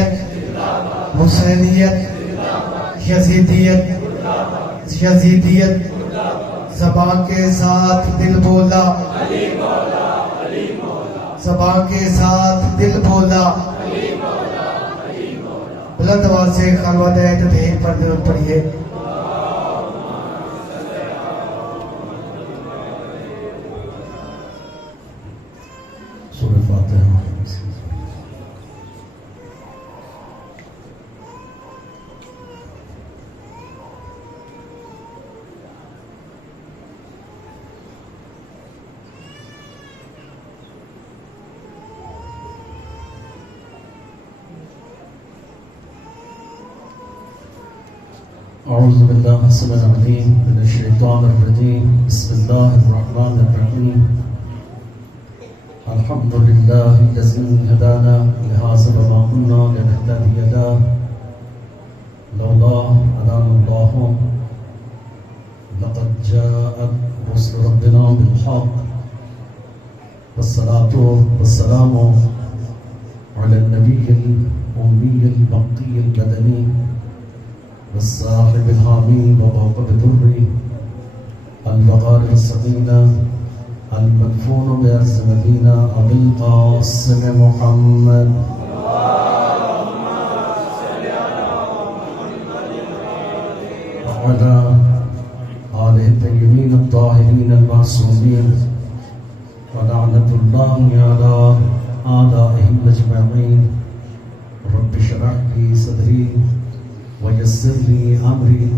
حسینیت حسینیت یزیدیت یزیدیت زبان کے ساتھ دل بولا زبان کے ساتھ دل بولا بلند آواز سے خلوت تطہیر پر درود پڑھیے سورہ فاتحہ اعوذ باللہ السميع العليم من الشیطان الرجیم بسم اللہ الرحمن الرحیم الحمد للہ الذی ہدانا لہذا وما كنا لنهتدی لولا هدانا اللہ لقد جاءت رسل ربنا بالحق والصلاة والسلام على النبي الأمي المقي البدني والصاحب الحامي وفوق الدر البقار السقينة المدفون بأرض مدينة أبي القاسم محمد وعلى آله الطيبين الطاهرين المعصومين ولعنة الله على أعدائهم أجمعين رب اشرح لي صدري ويسر لي أمري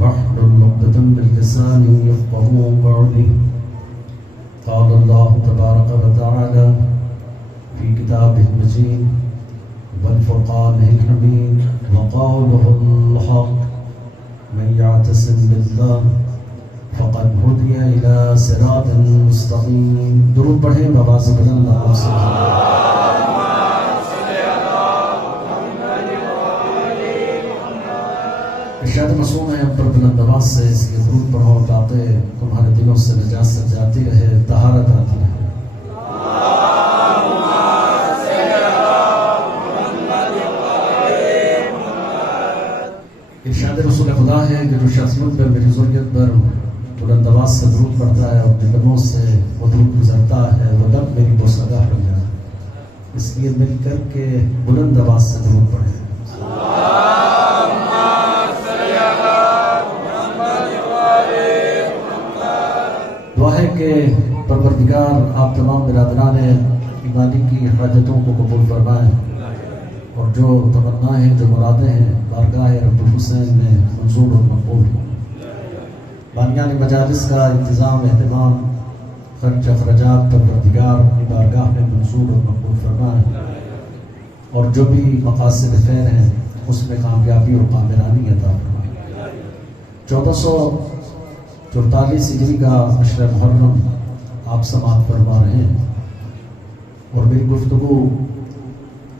واحلل عقدة من لساني يفقهوا قولي قال الله تبارك وتعالى في كتابه المجيد والفرقان الحميد وقوله الحق من يعتصم بالله فقد هدي إلى صراط مستقيم درود پڑھیں بآواز بلند آپ سے ارشاد معصوم ہے ہم پر بلند آواز سے اس لیے درود پڑھو تاکہ تمہارے دلوں سے نجاست جاتی رہے طہارت آتی رہے ارشاد رسول خدا ہے کہ جو شخص مجھ پر میری ضروریت پر بلند آواز سے درود پڑھتا ہے اور اپنے لبوں سے وہ درود گزرتا ہے وہ لب میری بوسگاہ بن جاتا ہے اس لیے مل کر کے بلند آواز سے درود پڑھیں دعا ہے کہ پروردگار آپ تمام برادران ایمانی کی حاجتوں کو قبول فرمائیں اور جو تمنائیں ہیں جو مرادیں ہیں بارگاہ رب الحسین میں منظور اور مقبول ہوں بانیان مجالس کا انتظام اہتمام خرچ اخراجات پروردگار اپنی بارگاہ میں منظور اور مقبول فرمائیں اور جو بھی مقاصد خیر ہیں اس میں کامیابی اور کامرانی عطا فرمائیں 1444 ہجری کا عشر محرم آپ سماعت فرما رہے ہیں اور میری گفتگو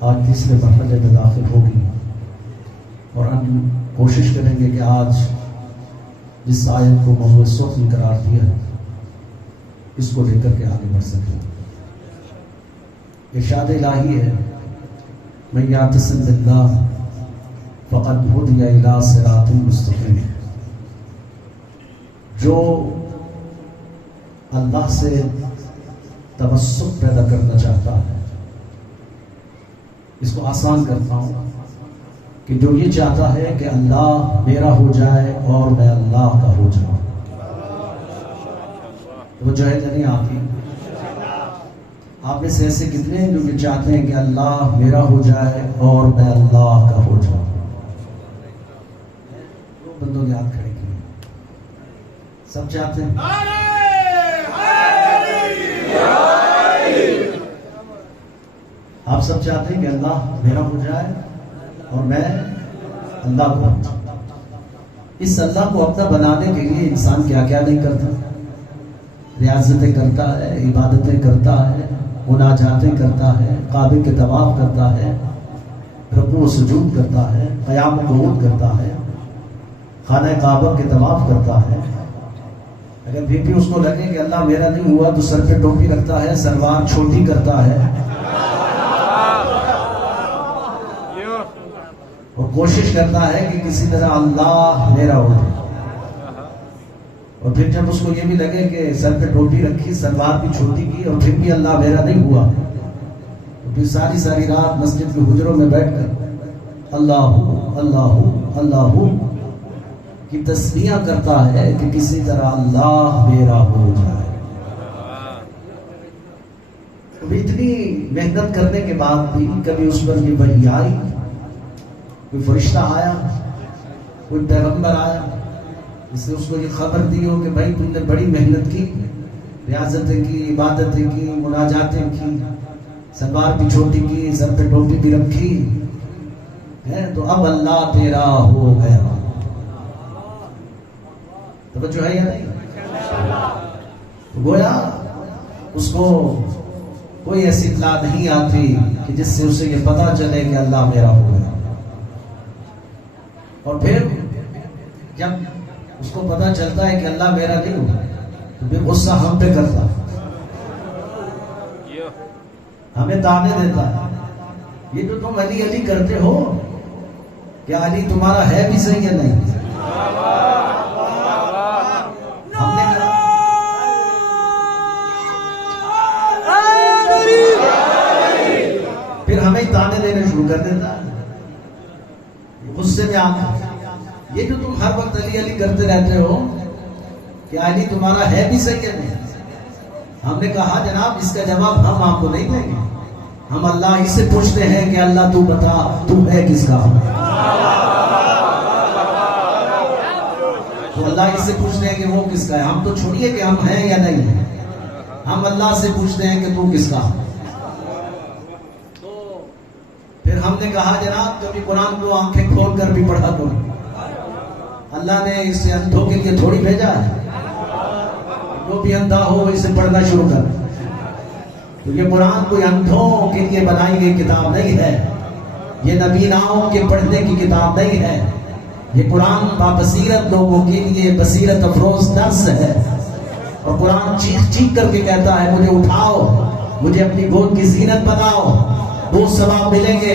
آج تیسرے مرحلے میں داخل ہوگی اور ہم کوشش کریں گے کہ آج جس آیت کو موضوع سخن قرار دیا ہے اس کو لے کر کے آگے بڑھ سکیں ارشاد الہی ہے من یعتصم باللہ فقد ہدی الی صراط مستقیم جو اللہ سے تمسک پیدا کرنا چاہتا ہے اس کو آسان کرتا ہوں کہ جو یہ چاہتا ہے کہ اللہ میرا ہو جائے اور میں اللہ کا ہو جاؤں وہ جو ہے نہیں آتی آپ میں سے ایسے کتنے ہیں جو یہ چاہتے ہیں کہ اللہ میرا ہو جائے اور میں اللہ کا ہو جاؤں بندوں نے ہاتھ کھڑے کیے سب چاہتے ہیں آپ سب چاہتے ہیں کہ اللہ میرا ہو جائے اور میں اللہ کو ہو جاؤں اس اللہ کو اپنا بنانے کے لیے انسان کیا کیا نہیں کرتا ریاضتیں کرتا ہے عبادتیں کرتا ہے مناجاتیں کرتا ہے کعبے کے طواف کرتا ہے رکوع و سجود کرتا ہے قیام و قعود کرتا ہے خانہ کعبہ کے طواف کرتا ہے اگر بھی اس کو لگے کہ اللہ میرا نہیں ہوا تو سر پہ ٹوپی رکھتا ہے سلوار چھوٹی کرتا ہے اور کوشش کرتا ہے کہ کسی طرح اللہ میرا ہو جائے. اور پھر جب اس کو یہ بھی لگے کہ سر پہ ٹوپی رکھی، سلوار بھی چھوٹی کی، اور پھر بھی اللہ میرا نہیں ہوا، تو پھر ساری رات مسجد کے حجروں میں بیٹھ کر اللہ اللہ اللہ کی تسبیح کرتا ہے کہ کسی طرح اللہ میرا ہو جائے. اتنی محنت کرنے کے بعد بھی کبھی اس پر یہ وحی آئی، کوئی فرشتہ آیا، کوئی پیغمبر آیا جس نے اس کو یہ خبر دی ہو کہ بھائی تم نے بڑی محنت کی، ریاضتیں کی، عبادتیں کی، مناجاتیں کی، سلوار بھی چھوٹی کی، سر پہ ٹوپی بھی رکھی ہے، تو اب اللہ تیرا ہو گیا. توجہ ہے یا نہیں؟ گویا اس کو کوئی ایسی اطلاع نہیں آتی کہ جس سے اسے یہ پتا چلے کہ اللہ میرا ہو گیا. اور پھر جب اس کو پتا چلتا ہے کہ اللہ میرا نہیں ہوا تو پھر غصہ ہم پہ کرتا، ہمیں تانے دیتا ہے. یہ جو تم علی علی کرتے ہو، کیا علی تمہارا ہے بھی صحیح یا نہیں؟ ہم نے کہا پھر ہمیں تانے دینے شروع کر دیتا ہے. غصے میں آتا، یہ جو تم ہر وقت علی علی کرتے رہتے ہو، کیا علی تمہارا ہے بھی صحیح ہے نہیں؟ ہم نے کہا جناب اس کا جواب ہم آپ کو نہیں دیں گے، ہم اللہ ہی سے پوچھتے ہیں کہ اللہ تو بتا تو ہے کس کا. تو اللہ ہی سے پوچھتے ہیں کہ وہ کس کا ہے. ہم تو چھوڑیے کہ ہم ہیں یا نہیں ہیں، ہم اللہ سے پوچھتے ہیں کہ تو کس کا. پھر ہم نے کہا جناب کبھی قرآن کو آنکھیں کھول کر بھی پڑھا کرو. اللہ نے اسے اندھوں کے لیے تھوڑی بھیجا ہے، جو بھی اندھا ہو اسے پڑھنا شروع کر. تو یہ قرآن کوئی اندھوں کے لیے بنائی گئی کتاب نہیں ہے، یہ نبیناؤں کے پڑھنے کی کتاب نہیں ہے. یہ قرآن بابصیرت لوگوں کے لیے بصیرت افروز درس ہے. اور قرآن چیخ چیخ کر کے کہتا ہے مجھے اٹھاؤ، مجھے اپنی گود کی زینت بناؤ، 2 ثواب ملیں گے.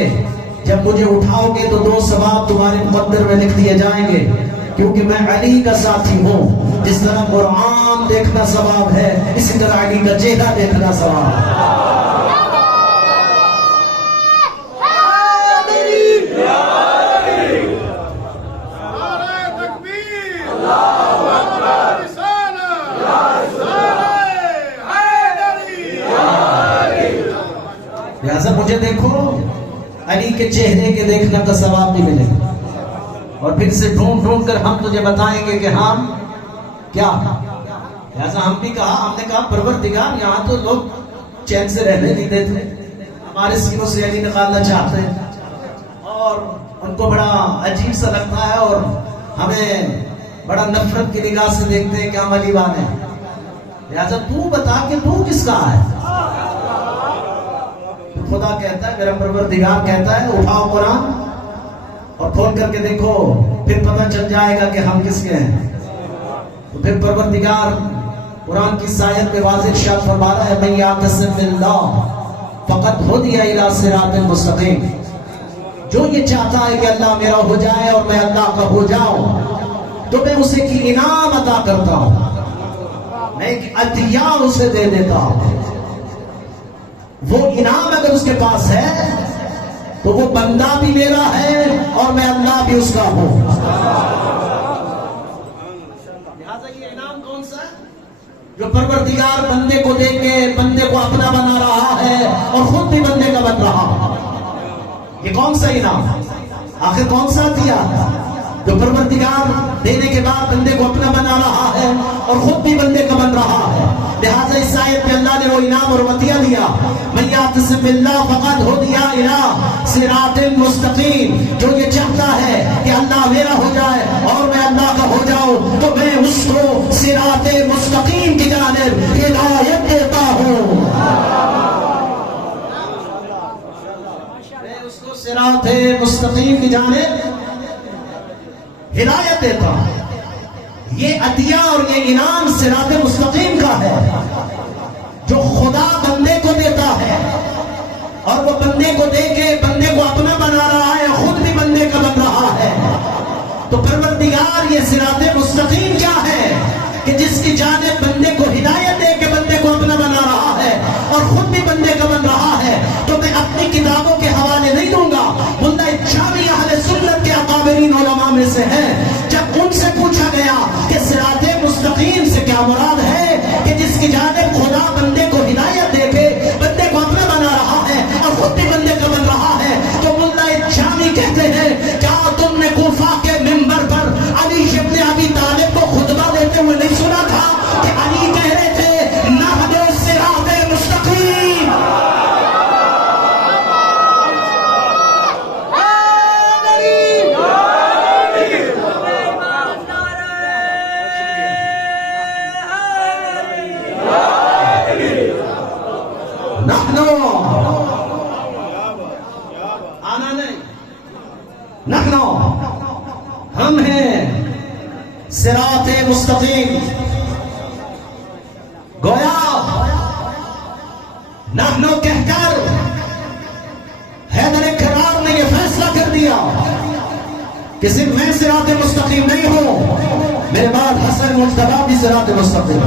جب مجھے اٹھاؤ گے تو 2 ثواب تمہارے مقدر میں لکھ دیے جائیں گے، کیونکہ میں علی کا ساتھی ہوں. جس طرح قرآن دیکھنا ثواب ہے، اسی طرح علی کا چہرہ دیکھنا ثواب ہے. لہذا مجھے دیکھو، علی کے چہرے کے دیکھنے کا ثواب نہیں ملے گا. اور پھر سے ڈھونڈ ڈھونڈ کر ہم تجھے بتائیں گے کہ ہم کیا. لہذا ہم بھی کہا، ہم نے کہا پروردگار یہاں تو لوگ چین سے رہنے نہیں دیتے، ہمارے سینوں سے علی نکالنا چاہتے ہیں اور ان کو بڑا عجیب سا لگتا ہے اور ہمیں بڑا نفرت کی نگاہ سے دیکھتے ہیں کہ ہم علی والے ہیں. لہذا تو بتا کہ تو کس کا ہے. خدا کہتا ہے، میرا پروردگار کہتا ہے اٹھاؤ قرآن اور کھول کر کے دیکھو، پھر پتہ چل جائے گا کہ ہم کس کے ہیں. تو پھر پروردگار قرآن کی آیت میں واضح ارشاد فرما رہا ہے من یعتصم باللہ فقد ہدی الی صراط مستقیم. جو یہ چاہتا ہے کہ اللہ میرا ہو جائے اور میں اللہ کا ہو جاؤں تو میں اسے کی انعام عطا کرتا ہوں، میں ایک عطیہ اسے دے دیتا ہوں. وہ انعام اگر اس کے پاس ہے تو وہ بندہ بھی میرا ہے اور میں اللہ بھی اس کا ہوں. لہذا یہ انعام کون سا ہے؟ جو پروردگار بندے کو دے کے بندے کو اپنا بنا رہا ہے اور خود بھی بندے کا بن رہا. یہ کون سا انعام؟ آخر کون سا دیا؟ جو پروردگار دینے کے بعد بندے کو اپنا بنا رہا ہے اور خود بھی بندے کا بن رہا ہے. لہذا اس آیت میں اللہ نے وہ انعام اور عطیہ دیا، من یعتصم باللہ فقد ہدی الی صراط مستقیم. جو یہ چاہتا ہے کہ اللہ میرا ہو جائے اور میں اللہ کا ہو جاؤں تو میں اس کو صراط مستقیم کی جانب ہدایت دیتا ہوں. میں اس کو صراط مستقیم کی جانب ہدایت دیتا ہوں. یہ عطیہ اور یہ انعام صراط مستقیم کا ہے جو خدا بندے کو دیتا ہے اور وہ بندے کو دے کے بندے کو اپنا بنا رہا ہے، خود بھی بندے کا بن رہا ہے. یہ صراط مستقیم کیا ہے کہ جس کی جانب بندے کو ہدایت دے کے بندے کو اپنا بنا رہا ہے اور خود بھی بندے کا بن رہا ہے. تو میں اپنی کتابوں کے حوالے نہیں دوں گا. ملا شامی اہل سنت کے اکابرین علماء میں سے ہیں. جب ان سے پوچھا گیا کہ صراط مستقیم سے کیا مراد ہے کہ جس کی جانب خدا بندے کو ہدایت دے کے بندے کو اپنا بنا رہا ہے اور خود بھی بندے کا بن رہا ہے, تو ملا شامی کہتے ہیں کیا تم نے کوفہ کے منبر پر علی ابن ابی طالب کو خطبہ دیتے ہوئے نہیں سنا تھا کہ علی کہہ رہے تھے نہج الصراط مستقیم. نحنو ہم ہیں صراط مستقیم. گویا نحنو کہہ کر حیدر کرار نے یہ فیصلہ کر دیا کہ صرف میں صراط مستقیم نہیں ہوں, میرے بعد حسن مجتبی بھی صراط مستقیم,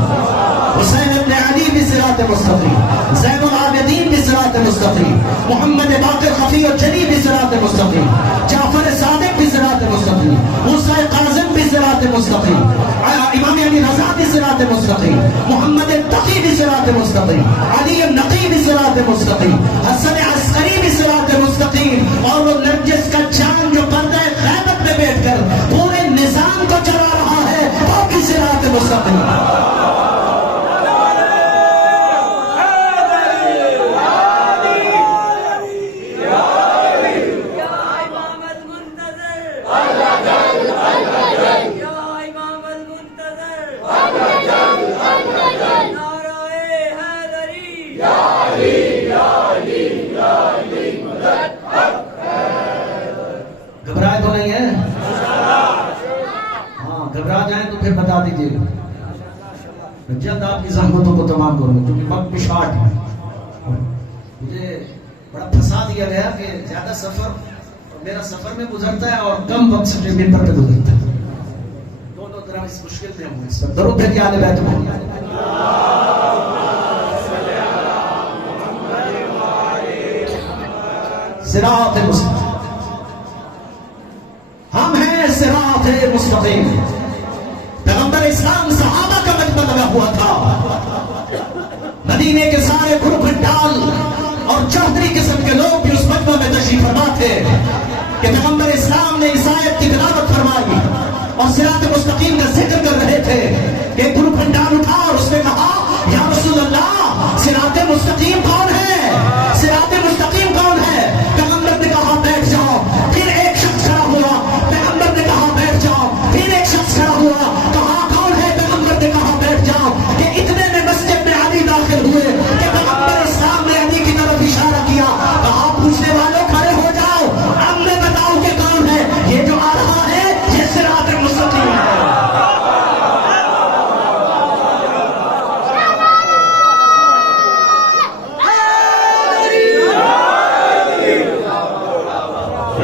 حسین ابن علی بھی صراط مستقیم, زین العابدین بھی صراط مستقیم, محمد باقر خفی اور جلی بھی صراط مستقیم, جعفر صادق بھی صراط مستقیم, موسیٰ کاظم بھی صراط مستقیم, امام علی رضا بھی صراط مستقیم, محمد تقی بھی صراط مستقیم, علی النقی بھی صراط مستقیم, حسن عسکری بھی صراط مستقیم, اور وہ نرجس کا چاند جو پردہ غیبت میں بیٹھ کر پورے نظام کو چلا رہا ہے وہ بھی صراط مستقیم. گھبرائے تو نہیں ہے؟ ہاں, گھبرا جائیں تو پھر بتا دیجیے گا. میں جلد آپ کی زحمتوں کو تمام کروں کیونکہ وقت بھی شارٹ ہے. مجھے بڑا پھنسا دیا گیا کہ زیادہ سفر میرا سفر میں گزرتا ہے اور کم وقت سے ممبر پہ گزرتا ہے. دونوں طرح اس مشکل میں ہوں. اس پر درود بھیجیے آل بیت میں. صراط مستقیم, ہم ہیں صراط مستقیم. پیغمبر اسلام صحابہ کا مجمع لگا ہوا تھا. مدینے کے سارے گروپ ڈال اور چودھری قسم کے لوگ بھی اس مجمع میں تشریف فرما تھے کہ پیغمبر اسلام نے اس آیت کی تلاوت فرمائی اور صراط مستقیم کا ذکر کر رہے تھے کہ گروپ ڈال اٹھا اور اس نے کہا یا رسول اللہ صراط مستقیم کون ہے, صراط مستقیم کون ہے. پیغمبر نے کہا بیٹھ جاؤ. پھر ایک شخص کھڑا ہوا, پیغمبر نے کہا بیٹھ جاؤ. پھر ایک شخص کھڑا ہوا, کہا کون ہے, پیغمبر نے کہا بیٹھ جاؤ. کہ اتنے میں مسجد میں علی داخل ہوئے کہ پیغمبر اسلام نے علی کی طرف اشارہ کیا, کہا پوچھنے والوں کھڑے ہو جاؤ, اب میں بتاؤں کہ کون ہے. یہ جو آ رہا ہے یہ صراط مستقیم ہے.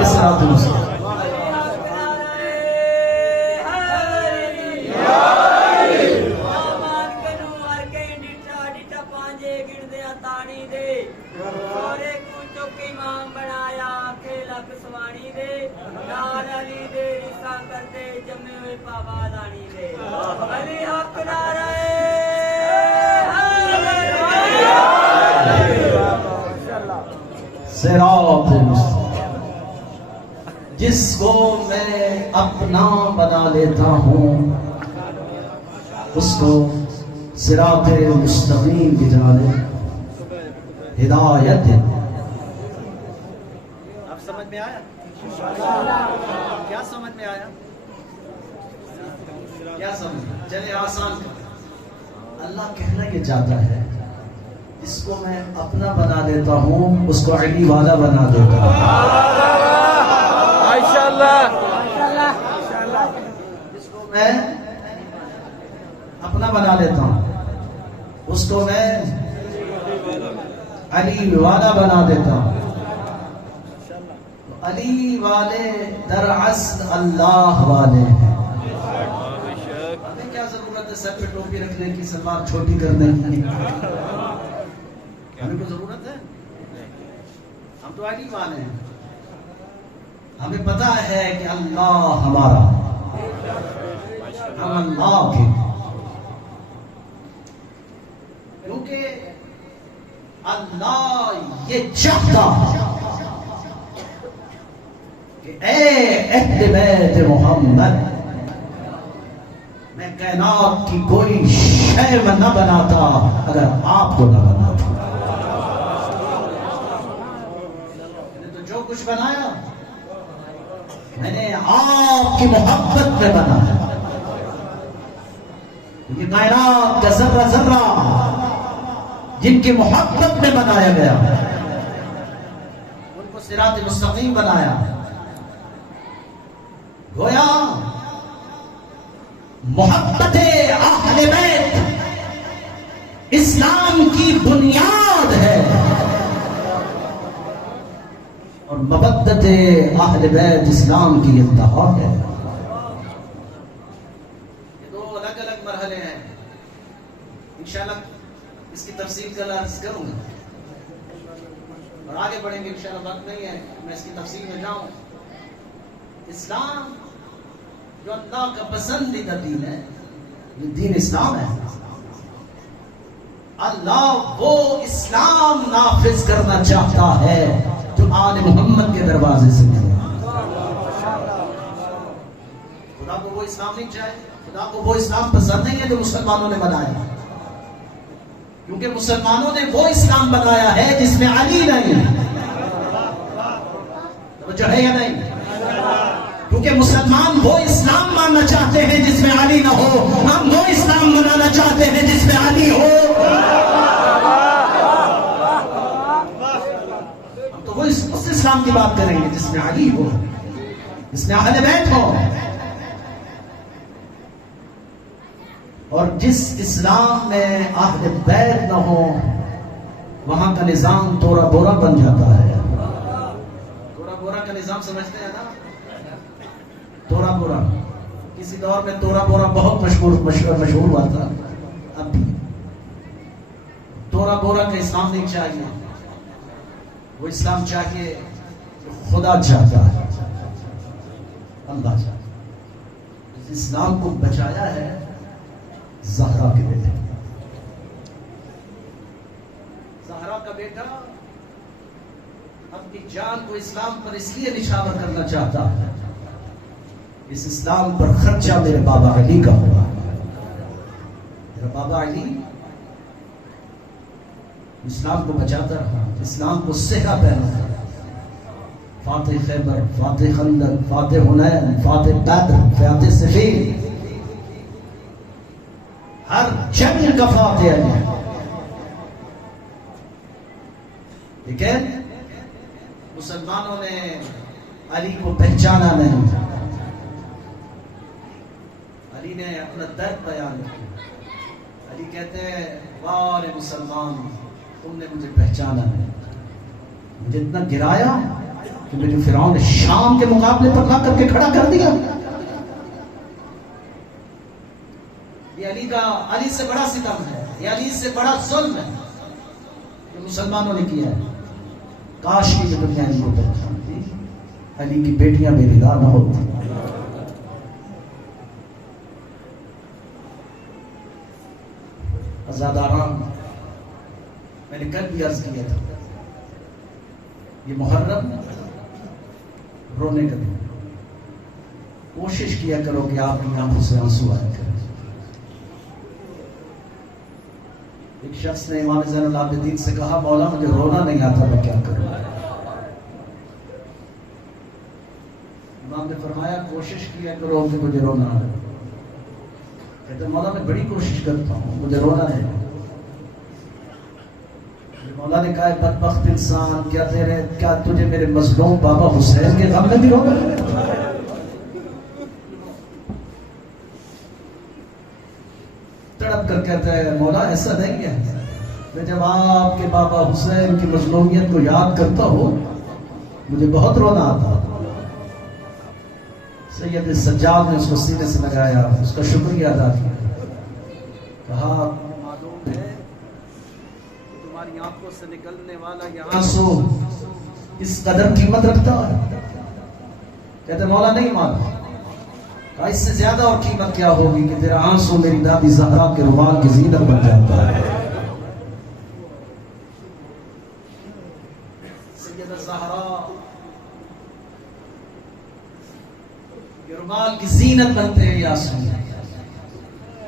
صراط جس کو میں اپنا بنا لیتا ہوں اس کو صراط مستقیم کی جانب ہدایت ہے. اب سمجھ میں آیا؟ کیا سمجھ میں آیا؟ کیا سمجھ؟ چلے آسان. اللہ کہنا یہ چاہتا ہے اس کو میں اپنا بنا دیتا ہوں اس کو علی والا بنا دیتا ہوں. اس کو میں اپنا بنا لیتا ہوں اس کو میں علی والا بنا دیتا ہوں. علی والے در اصل اللہ والے ہیں. سر پہ ٹوپی رکھنے کی، سلوار چھوٹی کرنے کی ہمیں کو ضرورت ہے؟ ہم تو علی والے ہیں، ہمیں پتا ہے کہ اللہ ہمارا، ہم اللہ کے، کیونکہ اللہ یہ چاہتا کہ اے اہل بیت محمد، میں کائنات کی کوئی شے نہ بناتا اگر آپ کو نہ بناتا۔ میں نے تو جو کچھ بنایا میں نے آپ کی محبت میں بنایا۔ یہ کائنات کا ذرہ ذرہ جن کی محبت میں بنایا گیا، ان کو صراط مستقیم بنایا۔ گویا محبت اہل بیت اسلام کی بنیاد ہے، اور مودت اہل بیت اسلام کی انتہا ہے۔ یہ دو الگ الگ مرحلے ہیں، انشاءاللہ اس کی تفصیل کا عرض کروں گا اور آگے بڑھیں گے انشاءاللہ۔ وقت نہیں ہے میں اس کی تفصیل میں جاؤں۔ اسلام جو اللہ کا پسندیدہ دین ہے، یہ دین اسلام ہے۔ اللہ وہ اسلام نافذ کرنا چاہتا ہے جو آل محمد کے دروازے سے ہے۔ خدا کو وہ اسلام نہیں چاہے، خدا کو وہ اسلام پسند نہیں ہے جو مسلمانوں نے بنایا، کیونکہ مسلمانوں نے وہ اسلام بنایا ہے جس میں علی نہیں، جو ہے یا نہیں؟ کیونکہ مسلمان وہ اسلام ماننا چاہتے ہیں جس میں علی نہ ہو، ہم وہ اسلام منانا چاہتے ہیں جس میں علی ہو۔ ہم تو وہ اس اسلام کی بات کریں گے جس میں علی ہو، جس میں اہل بیت ہو، اور جس اسلام میں اہل بیت نہ ہو وہاں کا نظام تورا بورا بن جاتا ہے۔ تورا بورا کا نظام سمجھتے ہیں نا؟ تورا بورا کسی دور میں تورا بورا بہت مشہور ہوا تھا، اب بھی تورا بورا کا اسلام نہیں چاہیے، وہ اسلام چاہیے جو خدا چاہتا ہے، اللہ چاہتا ہے۔ اس اسلام کو بچایا ہے زہرا کے بیٹے۔ زہرا کا بیٹا اپنی جان کو اسلام پر اس لیے نچھاور کرنا چاہتا ہے، اس اسلام پر خرچہ میرے بابا علی کا ہوا۔ میرا بابا علی اسلام کو بچاتا رہا، اسلام کو صحرا پہنا، فاتح خیبر، فاتح خندق، فاتح حنین، فاتح بدر، فاتح صفین، ہر جنگ کا فاتح علی۔ لیکن مسلمانوں نے علی کو پہچانا نہیں، علی نے اپنا درد بیان کیا۔ علی کہتے ہیں وارے مسلمان، تم نے مجھے پہچانا نہیں، مجھے اتنا گرایا کہ مجھے فرعون شام کے مقابلے پر لا کر کے کھڑا کر دیا۔ یہ علی سے بڑا ستم ہے، یہ علی سے بڑا ظلم ہے جو مسلمانوں نے کیا ہے۔ کاش کی دنیا علی کو پہچانتی، علی کی بیٹیاں میری راہ نہ ہوتی۔ آزاداران، میں نے کل بھی عرض کیا تھا، یہ محرم رونے کا دن، کوشش کیا کرو کہ آپ کی آنکھوں سے آنسو آئے کریں۔ ایک شخص نے امام زین العابدین سے کہا مولا مجھے رونا نہیں آتا، میں کیا کروں؟ امام نے فرمایا کوشش کیا کرو کہ مجھے رونا آئے۔ کہتے مولا میں بڑی کوشش کرتا ہوں مجھے رونا نہیں آئے۔ مولا نے کہا بدبخت انسان، کیا تجھے میرے مظلوم بابا حسین کے غم میں بھی رونا ہے؟ تڑپ کر کہتا ہے مولا ایسا نہیں ہے، میں جب آپ کے بابا حسین کی مظلومیت کو یاد کرتا ہوں مجھے بہت رونا آتا۔ سید سجاد نے اس کو سینے سے لگایا، اس کا شکریہ ادا کیا، کہا معلوم ہے کہ تمہاری آنکھوں سے نکلنے والا یہ آنسو اس قدر قیمت رکھتا ہے؟ کہتے مولا نہیں معلوم. کہا اس سے زیادہ اور قیمت کیا ہوگی کہ تیرا آنسو میری دادی زہرا کے رومال کی زینت بن جاتا ہے. سیدہ زہرا کے رومال کی زینت بنتے ہیں یہ آنسو.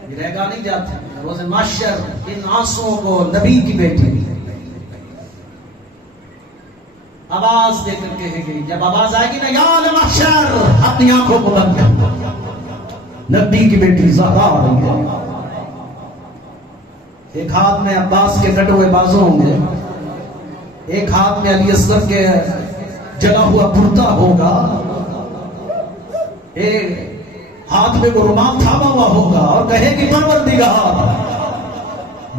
یہ رہ گا نہیں جاتے. روز محشر ان آنسوؤں کو نبی کی بیٹی آواز دے کر کہے گی، جب آواز آئے گی نا یا محشر، اپنی آنکھوں کو بند کر، نبی کی بیٹی زہرا آ رہی ہے. ایک ہاتھ میں عباس کے کٹے ہوئے بازو ہوں گے، ایک ہاتھ میں علی اصغر کے جلا ہوا کرتا ہوگا، ایک ہاتھ میں وہ رومال تھاما ہوا ہوگا اور کہے گی پروردگار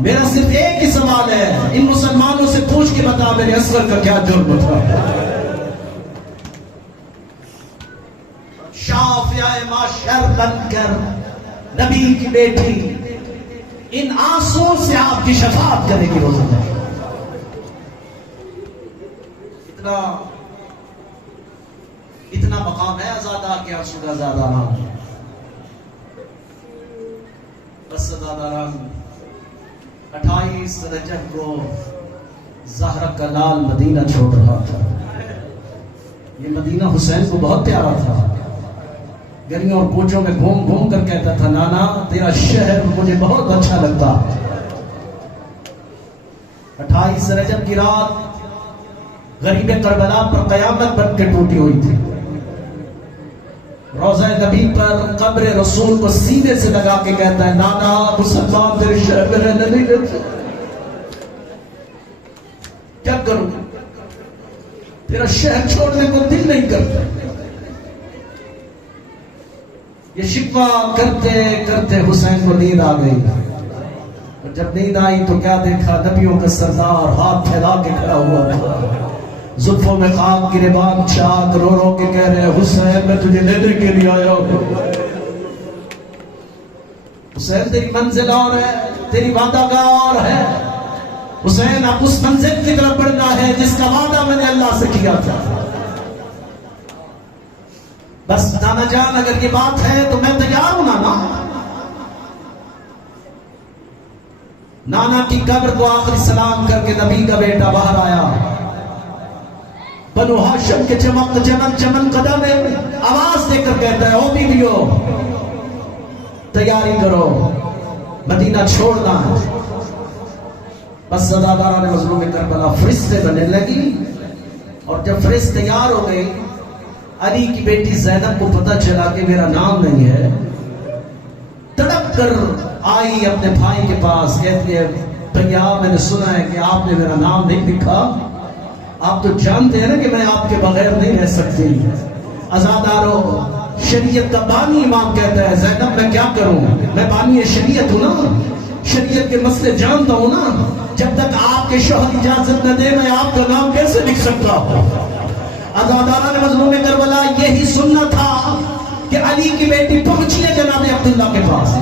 میرا صرف ایک ہی سوال ہے، ان مسلمانوں سے پوچھ کے بتا میرے اصغر کا کیا جرم تھا. شافعہ معاشر بن کر نبی کی بیٹی ان آنسوں سے آپ کی شفاعت کرے گی روز میں. اتنا مقام ہے آزادہ کے آنسو کا زیادہ نام. بس زیادہ 28 رجب کو زہرا کا لال مدینہ چھوڑ رہا تھا. یہ مدینہ حسین کو بہت پیارا تھا. گلیوں اور کوچوں میں گھوم گھوم کر کہتا تھا نانا تیرا شہر مجھے بہت اچھا لگتا. 28 رجب کی رات غریب کربلا پر قیامت بن کے ٹوٹی ہوئی تھی. روضہ نبی پر قبر رسول کو سینے سے لگا کے کہتا ہے نانا مسلمان تیرے شہر میں رہنے نہیں دیتے، کیا کروں، تیرا شہر چھوڑنے کو دل نہیں کرتا. یہ شکوہ کرتے کرتے حسین کو نیند آ گئی. جب نیند آئی تو کیا دیکھا، نبیوں کا سردار ہاتھ پھیلا کے کھڑا ہوا تھا، زلفوں میں خاک کی رباب چاک، رو رو کے کہہ رہے حسین میں تجھے لینے کے لیے آیا ہوں. حسین تیری منزل اور ہے، تیری وعدہ گاہ اور ہے. حسین اب اس منزل کی طرف بڑھنا ہے جس کا وعدہ میں نے اللہ سے کیا تھا. بس نانا جان اگر یہ بات ہے تو میں تیار ہوں نانا. نانا کی قبر کو آخری سلام کر کے نبی کا بیٹا باہر آیا. بنو ہاشم کے چمک چمن چمن قدم میں آواز دے کر کہتا ہے او بیویو تیاری کرو، مدینہ چھوڑنا ہے. بس زدادارہ نے مظلوم کربلا فرشتے بننے لگی. اور جب فرشت تیار ہو گئی، علی کی بیٹی زینب کو پتہ چلا کہ میرا نام نہیں ہے. تڑپ کر آئی اپنے بھائی کے پاس، کہتی ہے بھیا میں نے سنا ہے کہ آپ نے میرا نام نہیں لکھا، آپ تو جانتے ہیں نا کہ میں آپ کے بغیر نہیں رہ سکتی. عزادارو شریعت کا بانی امام کہتا ہے زینب میں کیا کروں، میں بانی شریعت ہوں نا، شریعت کے مسئلے جانتا ہوں نا. جب تک آپ کے شوہر اجازت نہ دے میں آپ کا نام کیسے لکھ سکتا ہوں. عزادارہ نے مظلوم کربلا یہی سننا تھا کہ علی کی بیٹی پہنچی ہے جناب عبداللہ کے پاس.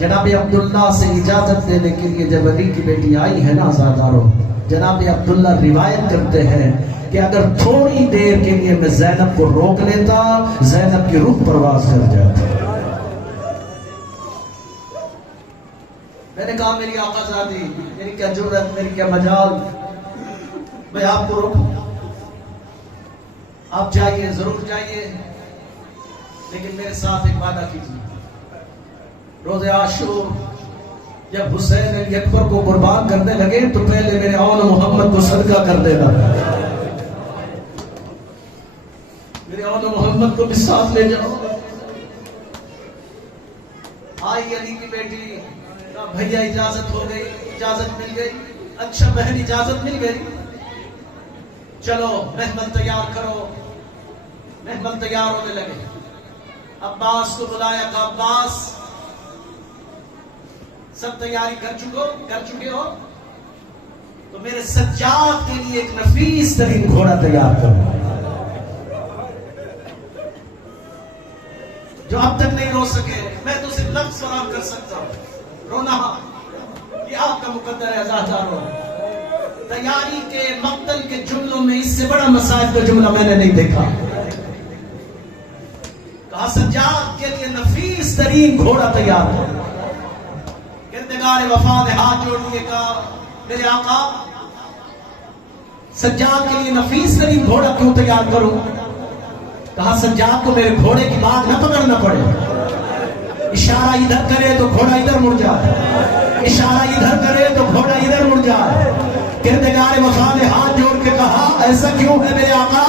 جناب عبداللہ سے اجازت دینے کے لیے جب علی کی بیٹی آئی ہے نا عزادارو، جناب عبداللہ روایت کرتے ہیں کہ اگر تھوڑی دیر کے لیے میں زینب کو روک لیتا زینب کی روح پرواز کر جاتی. میں نے کہا میری آقا زادی، میری کیا جرت، میری کیا مجال، میں آپ کو روکوں؟ آپ جائیے، ضرور جائیے، لیکن میرے ساتھ ایک وعدہ کیجیے. روز عاشور جب حسین علی اکبر کو قربان کرنے لگے تو پہلے میرے اول محمد کو صدقہ کر دینا، میرے اول محمد کو بھی ساتھ لے جاؤ. آئی علی کی بیٹی، بھیا اجازت ہو گئی، اجازت مل گئی. اچھا بہن اجازت مل گئی، چلو مہمان تیار کرو. مہمان تیار ہونے لگے. عباس کو بلایا کہ عباس سب تیاری کر چکے ہو تو میرے سجاد کے لیے ایک نفیس ترین گھوڑا تیار کرو جو اب تک نہیں رو سکے. میں تو صرف لفظ فراہم کر سکتا ہوں. رونا یہ آپ کا مقدر ہے عزیزانو. تیاری کے مقتل کے جملوں میں اس سے بڑا مسائل کا جملہ میں نے نہیں دیکھا. کہا سجاد کے لیے نفیس ترین گھوڑا تیار ہے. گردگار وفا نے ہاتھ جوڑ دیے کہا میرے آقا سجاد کے لیے نفیس ترین گھوڑا کیوں تیار کروں؟ کہا سجاد کو میرے گھوڑے کی بات نہ پکڑنا پڑے. اشارہ ادھر کرے تو گھوڑا ادھر مڑ جائے, اشارہ ادھر کرے تو گھوڑا ادھر مڑ جائے. کردگار وفا نے ہاتھ جوڑ کے کہا ایسا کیوں ہے میرے آقا؟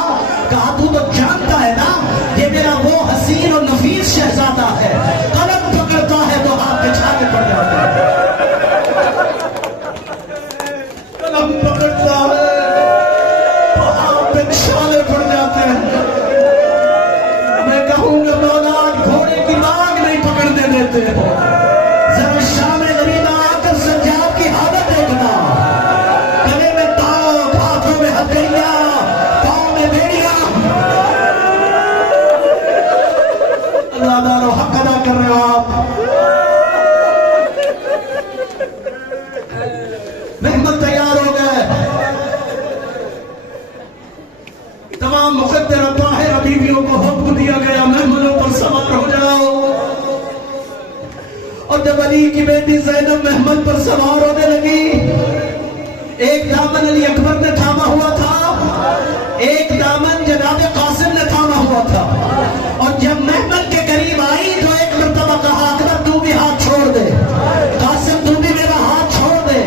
کہا تو جانتا ہے نا یہ میرا وہ حسین اور نفیس شہزادہ ہے, قلم پکڑتا ہے تو ہاتھ کے چھاتے پڑ جاتے ہیں. قلم پکڑتا ہے تو ہاتھ پہ چھالے پڑ جاتے ہیں. میں کہوں گا مولا گھوڑے کی مانگ نہیں پکڑنے دیتے ہو. ذرا شام غریبہ آ کر سجاد کی حالت دیکھنا, گلے میں تاؤ, ہاتھوں میں ہتھیلیاں, پاؤں میں بیڑیاں. اللہ دارو حق ادا کر رہے ہو آپ. محمد تیار ہو گئے. تمام مقدر طاہر بیویوں کو حکم دیا گیا مہمانوں پر سوار ہو جاؤ. اور جب علی کی بیٹی زینب محمد پر سوار ہونے لگی, ایک دامن علی اکبر نے تھاما ہوا تھا, ایک دامن جناب قاسم نے تھاما ہوا تھا. اور جب محمد کے قریب آئی تو ایک مرتبہ کہا اکبر تو بھی ہاتھ چھوڑ دے, قاسم تو بھی میرا ہاتھ چھوڑ دے.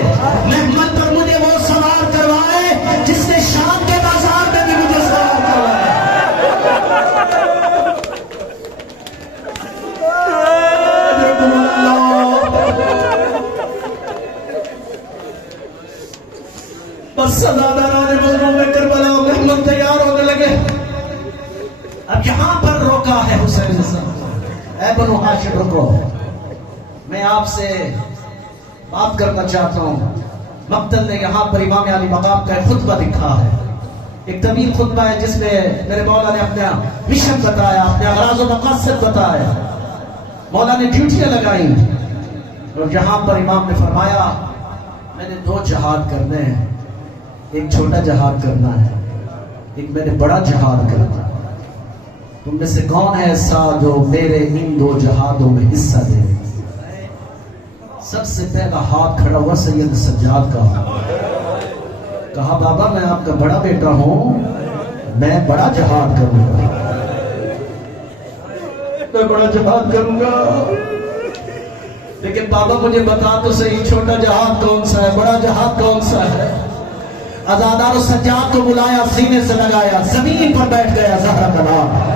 محمد پر مجھے وہ سوار کروائے جس نے شام کے بازار میں بھی مجھے سوار کروایا. بس سزاداران مظلوم میں کربلا محمد تیار ہونے لگے. اب یہاں پر روکا ہے حسین حسن, اے بنو ہاشم رکو, میں آپ سے بات کرنا چاہتا ہوں. مقتل نے یہاں پر امام علی مقام کا ایک خطبہ لکھا ہے, ایک طویل خطبہ ہے جس میں میرے مولا نے اپنا مشن بتایا, اپنے اغراض و مقاصد بتایا, مولا نے ڈیوٹیاں لگائی. اور یہاں پر امام نے فرمایا میں نے 2 جہاد کرنے ہیں, ایک چھوٹا جہاد کرنا ہے, ایک میں نے بڑا جہاد کرنا ہے. تم میں سے کون ہے ایسا جو میرے ان 2 جہادوں میں حصہ دے؟ سب سے پہلا ہاتھ کھڑا ہوا سید سجاد کا. کہا بابا میں آپ کا بڑا بیٹا ہوں, میں بڑا جہاد کروں گا, میں بڑا جہاد کروں گا. لیکن بابا مجھے بتا تو صحیح چھوٹا جہاد کون سا ہے, بڑا جہاد کون سا ہے؟ عزادار و سجاد کو بلایا, سینے سے لگایا, زمین پر بیٹھ گیا زہرا کا نام.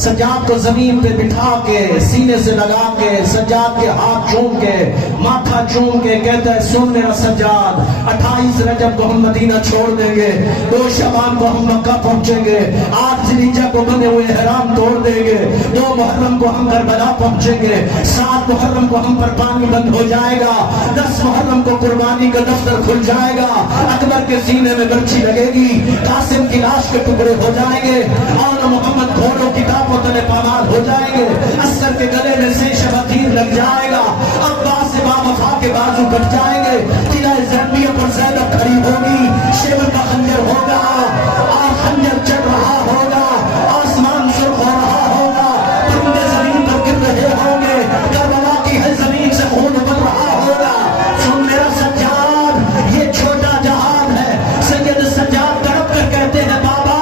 سجاد کو زمین پہ بٹھا کے سینے سے لگا کے سجاد کے ہاتھ چوم کے ماتھا چوم کے کہتا ہے سن میرا سجاد, 28 رجب کو ہم مدینہ چھوڑ دیں گے, 2 شعبان کو ہم مکہ پہنچیں گے, 8 ذوالحجہ کو بنے ہوئے احرام توڑ دیں گے, 2 محرم کو ہم کربلا پہنچیں گے, 7 محرم کو ہم پر پانی بند ہو جائے گا, 10 محرم کو قربانی کا دفتر کھل جائے گا, اکبر کے سینے میں برچھی لگے گی, قاسم کی لاش کے ٹکڑے ہو جائیں گے, اور محمد گھوڑوں کی تلے پامال ہو جائیں گے, اثر کے گلے میں سے شبتیر لگ جائے گا, عباس سے وفا کے بازو کٹ جائیں گے, قلعہ زینبیہ پر زینب کھڑی ہوگی, شیب کا خنجر ہوگا, اور خنجر چڑھ رہا ہوگا, آسمان سرخ ہو رہا ہوگا, پرندے زمین پر گر رہے ہوں گے, کربلا کی ہے زمین سے خون بن رہا ہوگا. سن میرا سجاد یہ چھوٹا جہاد ہے. سید سجاد تڑپ کر کہتے ہیں بابا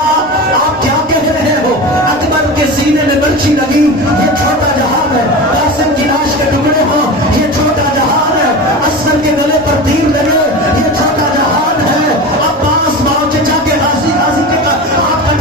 آپ کیا کہہ رہے ہو؟ اکبر کے سینے میں برچھی لگی, یہ چھوٹا جہاد ہے. قاسم کی لاش کے ٹکڑے ہوں, یہ چھوٹا جہاد ہے. اصغر کے گلے پر تیر لگے, یہ چھوٹا جہاد ہے. عباس ماؤ چچا کے غازی کے آپ کا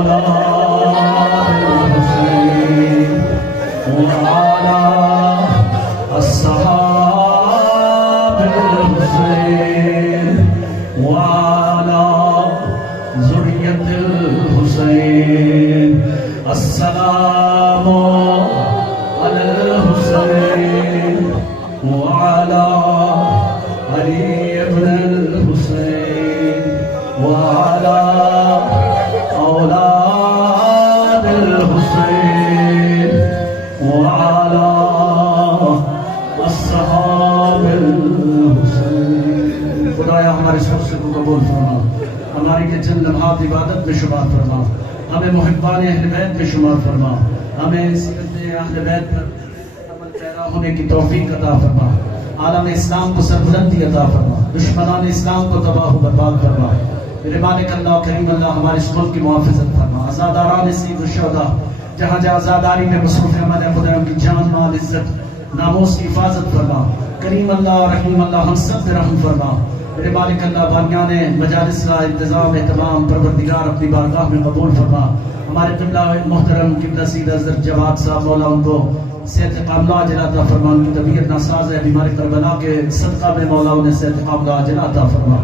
أولاد الحسين وعلى أصحاب الحسين وعلى ذرية الحسين السلام على الحسين وعلى علي بن الحسين وعلى أولاد الحسين وعلى أصحاب الحسين. خدایا ہمارے سب سے کو قبول فرما، ہماری کے چند لمحات عبادت میں شمار فرما، ہمیں محبان اہل بیت میں شمار فرما، ہمیں سیرت اہل بیت پر عمل پیرا ہونے کی توفیق عطا فرما، عالم اسلام کو سربلندی عطا فرما، دشمنان اسلام کو تباہ و برباد فرما. میرے مالک اللہ کریم اللہ ہمارے اس ملک کی محافظت فرما، آزاداران اسیر و شہداء جہاں جہاں آزاداری میں مصروف عمل ہے خدا ان کی جان مال عزت ناموس کی حفاظت فرما. کریم اللہ رحیم اللہ ہم سب پہ رحم فرما. میرے مالک اللہ بانیان مجالس کا انتظام اہتمام پروردگار اپنی بارگاہ میں قبول فرما. ہمارے قبلہ محترم قبلہ سید حضرت جواد صاحب مولا ان کو صحت قاملہ عاجل عطا فرما. ان کی طبیعت ناساز ہے، بیمار کربلا کے صدقہ میں مولا انہیں صحت قاملہ عاجل عطا فرما،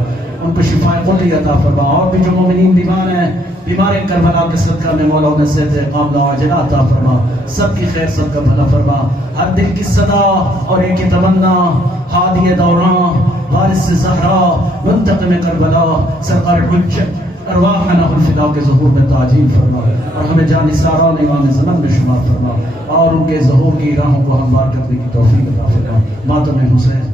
ان کو شفاء کلی عطا فرما. اور بھی جو مومنین بیمار ہیں بیمار کربلا کے صدقہ میں مولا انہیں صحت قاملہ عاجل عطا فرما. سب کی خیر سب کا بھلا فرما. ہر دل کی صدا اور ایک تمنا ہادی دوراں وارث زہرا منتقم کربلا سرکار حجت ارواحنا الفدا کے ظہور میں تعجیل فرما، اور ہمیں جانثاران امام زمن میں شمار فرما، اور ان کے ظہور کی راہوں کو ہموار کرنے کی توفیق عطا فرما. ماتم حسین